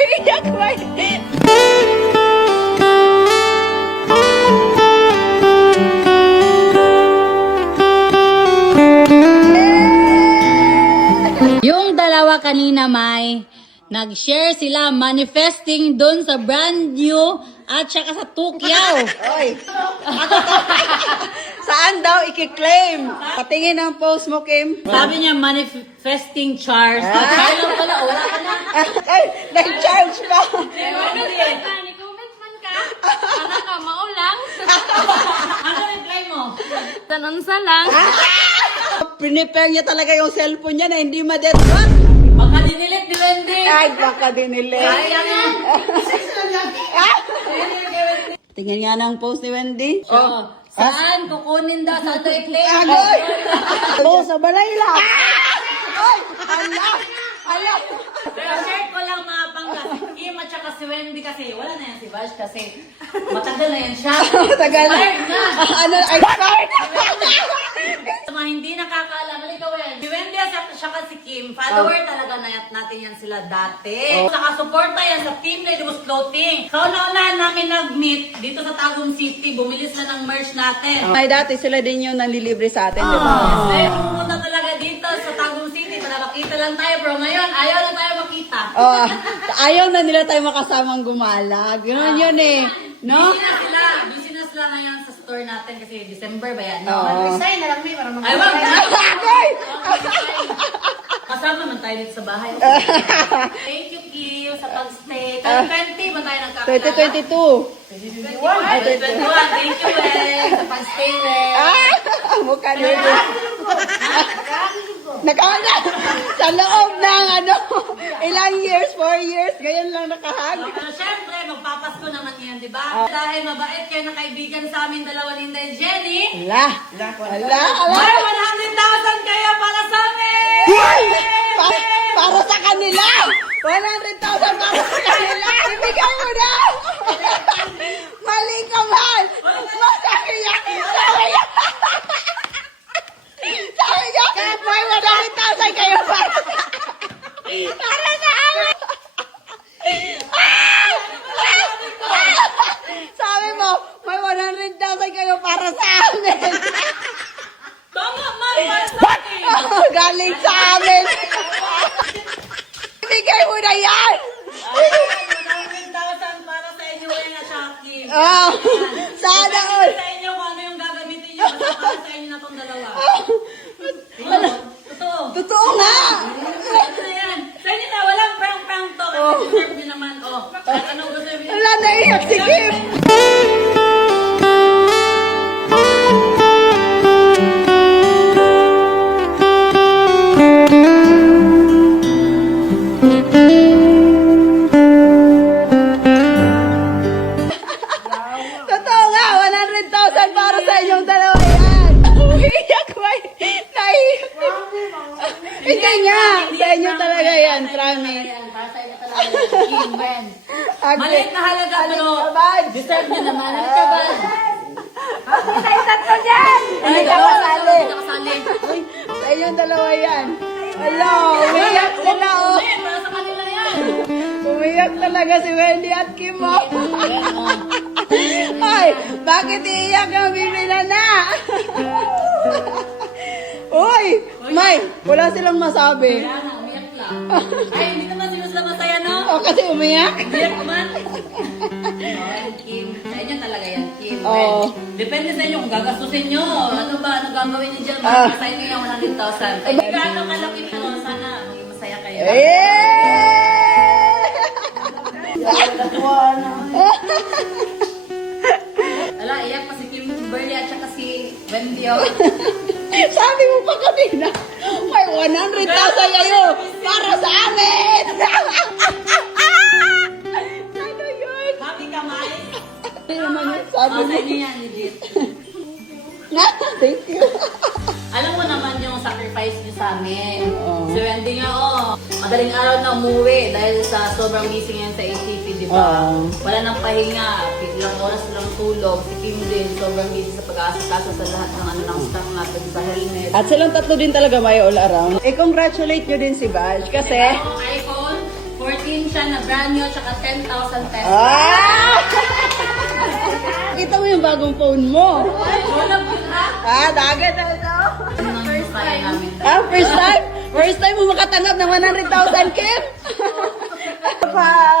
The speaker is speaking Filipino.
Umiiyak ba? Yung dalawa kanina may nag-share sila manifesting doon sa brand new at saka sa Tukyaw. Oy. Saan daw i-claim? Patingin ang post mo, Kim. Sabi niya manifesting Charles. Char lang pala, wala ka na. Ay, nag-charge pa. Comment man ka. Ano ka, maulang? Ano reply mo? Tanunsa lang. Prepare niya talaga yung cellphone niya na hindi ma-deadlock. Baka dinilit ni Wendy. Ay, baka dinili. Sayang yan. Tingin nga ng post ni Wendy. Oh. Saan? Kukunin daw sa ito i-claim. Agoy! Oo, sa balay lang. Ay, ala! Ala! Pero share ko lang mga pangga. Si Kim at saka si Wendy kasi wala na yan si Bash kasi matagal na yan siya. Tagal na. Expired na. Ano, expired? Sa mga hindi nakakaalam, halika Wen. Si Wendy at saka si Kim, follower talaga na natin yan sila dati. Nakasuporta yan sa Team Ladies Clothing. Kauna-unahan namin nag-meet dito sa Tagum City. Bumili sila ng merch natin. Ay, dati sila din yung nanlilibre sa atin, di ba? Kasi pumunta talaga dito sa Tagum City para makita lang tayo bro. Ngayon, ayaw na tayo makita. Oh, ayaw na nila tayo makasamang gumala. Ganoon yun eh. No? Busy na sila ngayon sa store natin kasi December ba yan? Oo. Resign na lang may para Ay, wag na! Agoy! Kasama man tayo dito sa bahay. Thank you, Kim, sa pag-stay. 2020 ba tayo nagkakilala? 2022. Ay, 2021. Thank you, Wen, sa pag-stay, Wen. Mukha nito. Nakawala! Sa loob ng ilang years, 4 years, ganyan lang nakahag. Pero syempre, magpapasko naman yan, di ba? Dahil mabait kayo na kaibigan sa amin, dalawa ni Inday Jenny. Ala! Ala! May 100,000 kayo para sa amin! Para sa kanila! 100,000 para sa kanila! Ibigay mo na! Mali ka man! Sabi niya! Sabi niya! May 100,000 kayo para sa amin! Sabi mo, may 100,000 kayo para sa amin! Tama, Mar, para sa amin! Galing sa amin! Ibigay mo na yan! 100,000 para sa inyo, Wen at saka Kim. Oh, sana all! Sa inyo kung ano yung gagamitin nyo basta para sa inyo na itong dalawa. Totoo. Totoo nga! Ano na yan? Sa inyo na, walang prank-prank to. Kasi deserve nyo naman. At anong gusto nyo? Wala na iyak si Kim! Totoo nga! 100,000 para sa inyong dalawa yan! Umiiyak ba? Naiiyak. Hindi nga! Sa inyo talaga yan, promise. Para sa inyo talaga. Kim, Wen. Okay. Maliit na halaga pero Bye! deserve nyo naman. Ano ka ba? Tatlo dyan! Hindi ka masali! Hindi ka kasali. Uy, sa inyong dalawa yan. Hello, umiyak sila oh. Para sa kanila yan. Umiyak talaga si Wendy at Kim oh. Ay, bakit iiyak ang bibila na? Uy, May, wala silang masabi. Kaya na, umiyak lang. Ay, hindi naman sila masaya, no? O, kasi umiyak? Umiyak naman. Kim. Sa inyo talaga yan, Kim. Oo. Depende sa inyo kung gagastusin nyo. Ano ba? Ano gagawin nyo dyan? Para sa inyo yung 100,000. Ay, gaano kalaki pero sana maging masaya kayo. Ala, iyak pa si Kim Kimberly at saka si Wendy. Oh. Sabi mo pa kanina, may 100,000 kayo para sa amin! Ano yun? Happy ka, Mai? Hindi naman yun, sabi Oh, mo. sa inyo yan, legit. Thank you. Alam mo naman yung sacrifice niyo sa amin. Oo. Si Wendy nga, madaling araw na umuwi dahil sa sobrang busy ngayon sa ATP, di ba? Oo. Wala nang pahinga, ilang oras lang tulog. Si Kim din, sobrang busy sa pag-aasikaso sa lahat ng ng staff natin sa helmet. At silang tatlo din talaga may all around. Eh, congratulate nyo din si Bash kasi Ang iPhone, 14 siya na brand new, tsaka 10,000 pesos. Ah! Kita mo yung bagong phone mo. Wala po ha? Ah, dagat na ito. First time namin. Ah, first time? First time mo makatanggap ng 100,000, Kim? Pa